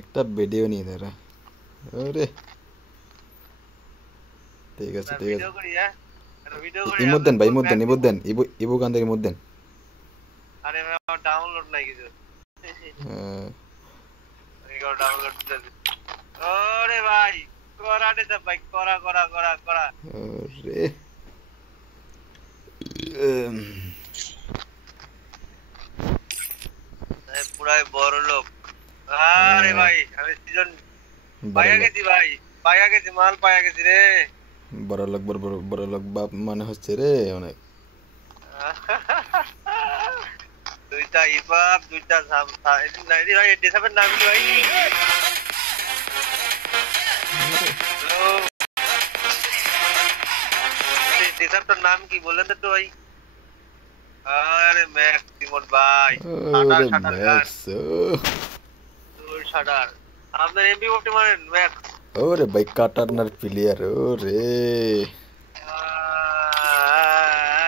একটা ভিডিও নিয়ে দাঁড়া। ওরে ঠিক আছে ঠিক আছে। ভিডিও করি হ্যাঁ, ভিডিও করি ইমোট আমি দেন ভাই, ফুল ইমোট দেন, ব্যাক ইমোট দিব। দেন, ইবু গান্ধীর ইমোট দেন। আরে আমার ডাউনলোড নাই কিছু। আহ, ডাউনলোড দিতেছি। ওরে ভাই করা দে ভাই, করা করা করা করা। ওরে উম, পুরাই বড় লোক। আরে আহ, ভাই আমি সিজন বড় পাইয়া লোক, গেছি ভাই, পাইয়া গেছি, মাল পাইয়া গেছি রে। বড় লোক, বড় বড় বড় লোক বাপ মানে হচ্ছে রে অনেক। দুইটা ইবাব, দুইটা নাইরি ভাই, ডিসাবের নাম কি ভাই? হ্যালো, ডিসাবটার নাম কি বললেন তো একটু ভাই? আরে ম্যাক্স রিমোট ভাই, শাটার ওরে শাটার গান, ম্যাক্স, দুই শাটার। আপনার এমপি ফোরটি মারেন ম্যাক্স? ওরে ভাই কাটারনার প্লেয়ার, ওরে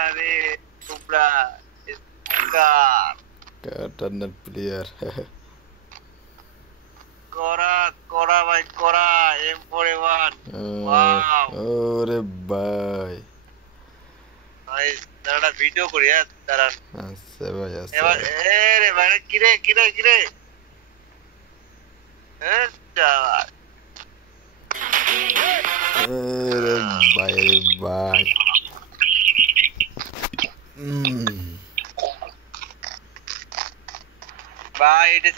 আরে কুবরা স্কার, কাটারনার প্লেয়ার। করা করা ভাই করা, M41 ওয়াও ওরে ভাই নাইস। একটা ভিডিও করি হ্যাঁ তারা। আছে ভাই আছে এবার ভাই। এ রে ভাই, কিরে কিরে কিরে, হ্যাঁ চালা। ওরে ভাই রে ভাই। ভাই এটা